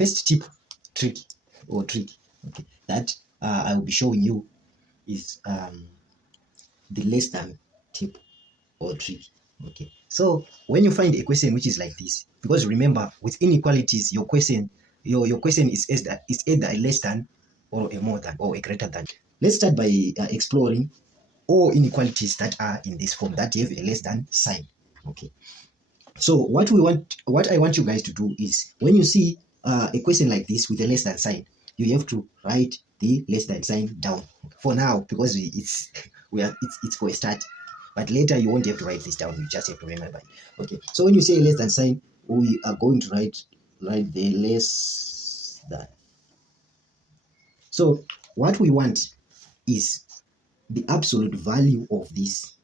first tip, trick, okay, that I will be showing you is the less than tip or trick. Okay, so when you find a question which is like this, because remember with inequalities, your question is either a less than or a more than or a greater than. Let's start by exploring all inequalities that are in this form that have a less than sign. Okay, so what I want you guys to do is when you see a question like this with a less than sign, you have to write the less than sign down for now, because it's for a start, but later you won't have to write this down, you just have to remember it. Okay, so when you say less than sign, we are going to write the less than. So what we want is the absolute value of this,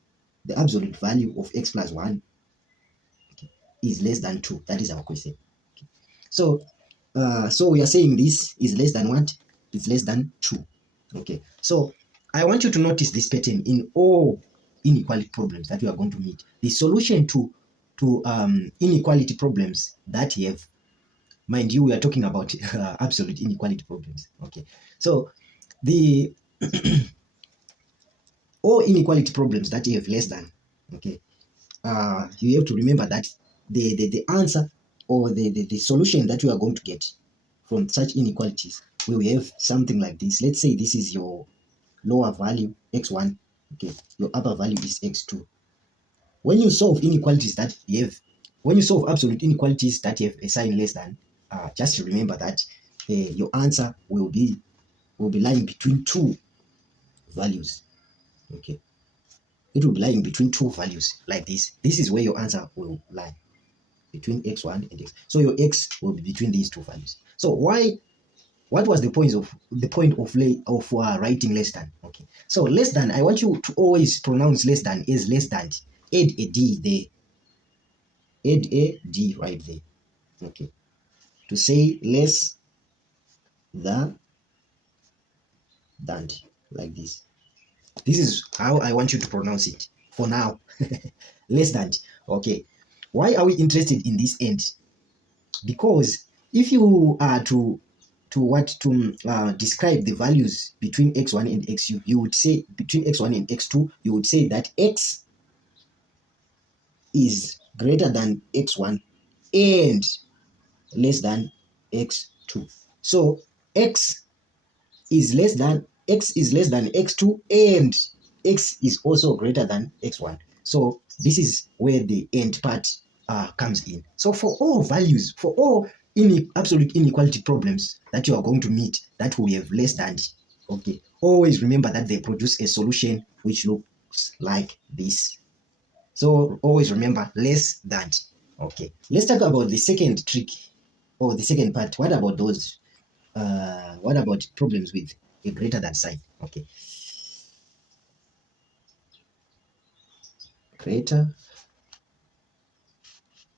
the absolute value of x plus 1 is less than 2. That is our question. Okay. So we are saying this is less than what? It's less than 2. Okay, so I want you to notice this pattern in all inequality problems that we are going to meet. The solution to inequality problems that you have, mind you, we are talking about absolute inequality problems. Okay, so the all inequality problems that you have less than, okay, you have to remember that the answer or the solution that you are going to get from such inequalities, we will have something like this. Let's say this is your lower value x1, okay, your upper value is x2. When you solve inequalities that you have, when you solve absolute inequalities that you have a sign less than, just remember that your answer will be lying between two values. Okay, it will be lying between two values like this. This is where your answer will lie, between x1 and x. So your x will be between these two values. So what was the point of writing less than? Okay, so less than, I want you to always pronounce less than as less than. Add a d there, add a d right there. Okay, to say less than, like this. This is how I want you to pronounce it for now. Less than. Okay, why are we interested in this end? Because if you are to describe the values between x1 and x2, you would say between x1 and x2, you would say that x is greater than x1 and less than x2. So x is less than x2 and x is also greater than x1. So this is where the end part comes in. So for all values, for all absolute inequality problems that you are going to meet that we have less than, okay, always remember that they produce a solution which looks like this. So always remember less than. Okay, let's talk about the second trick or the second part. What about those? What about problems with a greater than sign? Okay, greater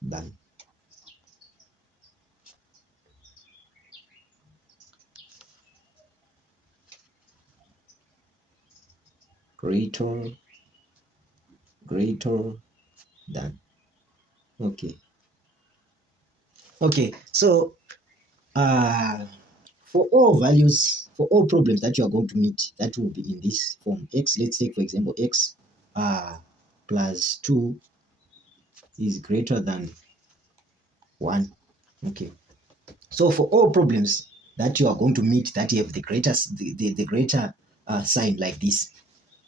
than. Greater than. Okay, so for all values, for all problems that you are going to meet that will be in this form, x, let's take for example x plus 2 is greater than 1. Okay, so for all problems that you are going to meet that you have the greater sign like this,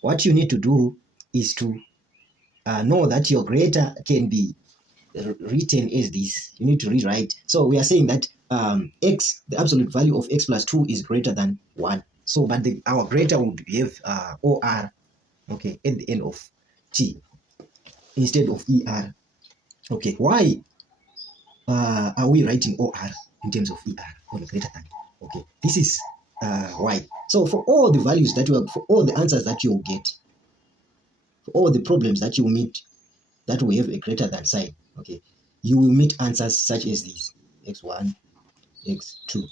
what you need to do is to know that your greater can be written as this. You need to rewrite. So we are saying that x, the absolute value of x plus 2 is greater than 1. So but our greater would have or, okay, at the end of t instead of er. Okay, why are we writing or in terms of er or greater than? Okay, this is why. So for all the values that you have, for all the answers that you will get, for all the problems that you will meet that will have a greater than sign, okay, you will meet answers such as this: x1, x2.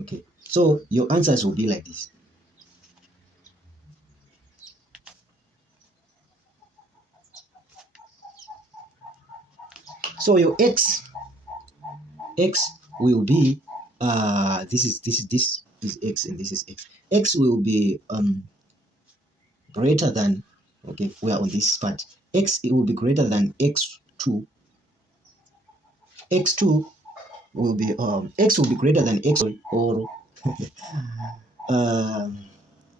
Okay, so your answers will be like this. So your x will be this is x and this is x. X will be greater than, okay, we are on this part. X, it will be greater than x2. X2 will be x will be greater than x, or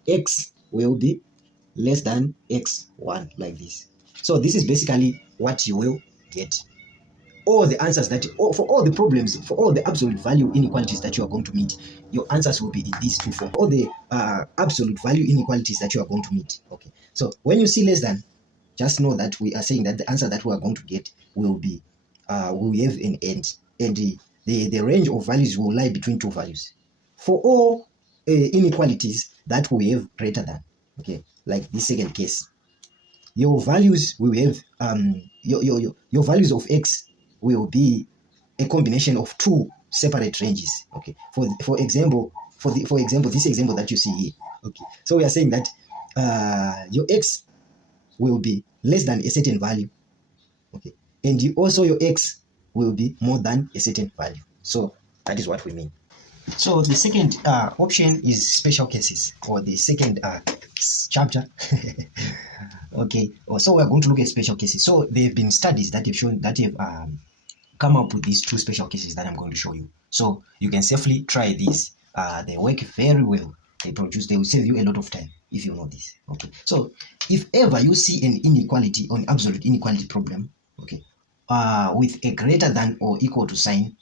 x will be less than x1, like this. So this is basically what you will get. All the answers that, for all the problems, for all the absolute value inequalities that you are going to meet, your answers will be in these two forms. All the absolute value inequalities that you are going to meet. Okay, so when you see less than, just know that we are saying that the answer that we are going to get will be will have an end, and the range of values will lie between two values. For all inequalities that we have greater than, okay, like this second case, your values will have your values of x will be a combination of two separate ranges. Okay, for example, this example that you see here. Okay, so we are saying that your x will be less than a certain value. Okay, and also your x will be more than a certain value. So that is what we mean. So the second option is special cases, or the second chapter. Okay, so we are going to look at special cases. So there have been studies that have shown that have come up with these two special cases that I'm going to show you. So you can safely try these. They work very well. They will save you a lot of time if you know this. Okay, so if ever you see an inequality, or an absolute inequality problem, okay, with a greater than or equal to sign,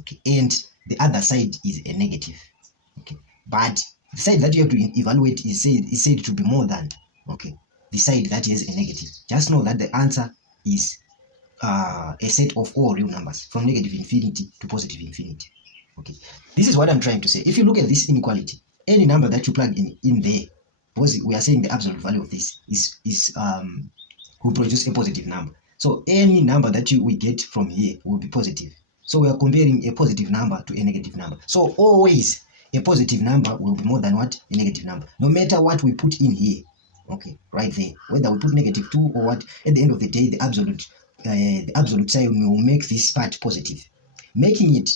okay, and the other side is a negative, okay, but the side that you have to evaluate is said to be more than, okay, the side that is a negative. Just know that the answer is a set of all real numbers from negative infinity to positive infinity. Okay, this is what I'm trying to say. If you look at this inequality, any number that you plug in there, because we are saying the absolute value of this is will produce a positive number. So any number that we get from here will be positive. So we are comparing a positive number to a negative number. So always a positive number will be more than what? A negative number. No matter what we put in here, okay, right there, whether we put -2 or what, at the end of the day, the absolute sign will make this part positive, making it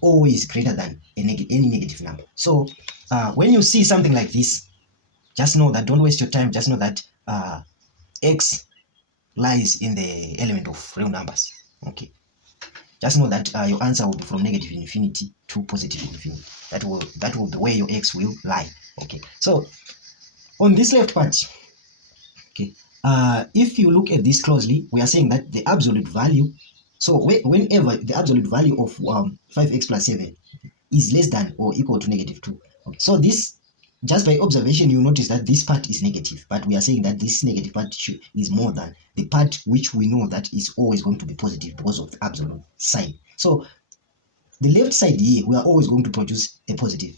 always greater than any negative number. So when you see something like this, just know that, don't waste your time. Just know that x lies in the element of real numbers. Okay, just know that your answer will be from negative infinity to positive infinity. That will be where your x will lie. Okay, so on this left part, okay, if you look at this closely, we are saying that the absolute value, so whenever the absolute value of 5x plus 7 is less than or equal to -2, okay, so this, just by observation, you notice that this part is negative, but we are saying that this negative part is more than the part which we know that is always going to be positive because of the absolute sign. So the left side here, we are always going to produce a positive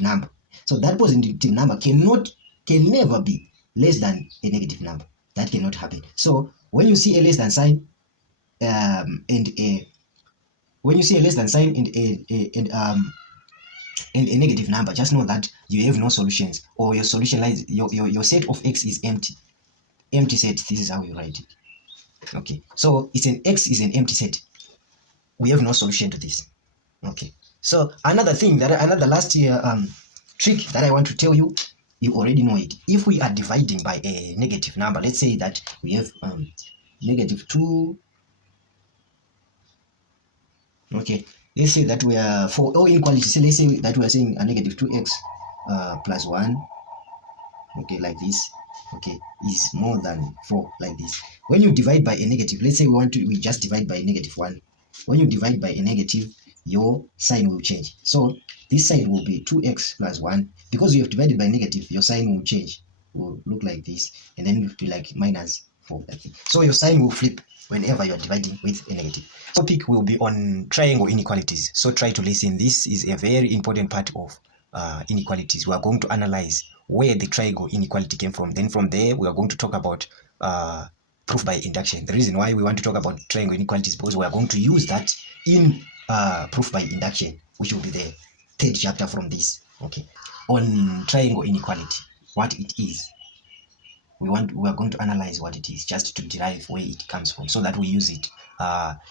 number. So that positive number can never be less than a negative number. That cannot happen. So when you see a less than sign and a negative number, just know that you have no solutions, or your solution lies, your set of x is empty set. This is how you write it. Okay, so x is an empty set. We have no solution to this. Okay, so another last trick that I want to tell you, you already know it. If we are dividing by a negative number, let's say that we have -2. Okay, let's say that we are, for all inequalities, let's say that we are saying a -2x plus 1, okay, like this, okay, is more than 4, like this. When you divide by a negative, let's say we just divide by a -1. When you divide by a negative, your sign will change. So this side will be 2x plus 1. Because you have divided by negative, your sign will change, will look like this, and then it will be like -4. So your sign will flip whenever you are dividing with a negative. Topic will be on triangle inequalities, so try to listen. This is a very important part of inequalities. We are going to analyze where the triangle inequality came from. Then from there, we are going to talk about proof by induction. The reason why we want to talk about triangle inequalities is because we are going to use that in proof by induction, which will be the third chapter from this. Okay, on triangle inequality, what it is. We are going to analyze what it is, just to derive where it comes from, so that we use it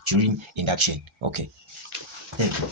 during induction. Okay. Thank you.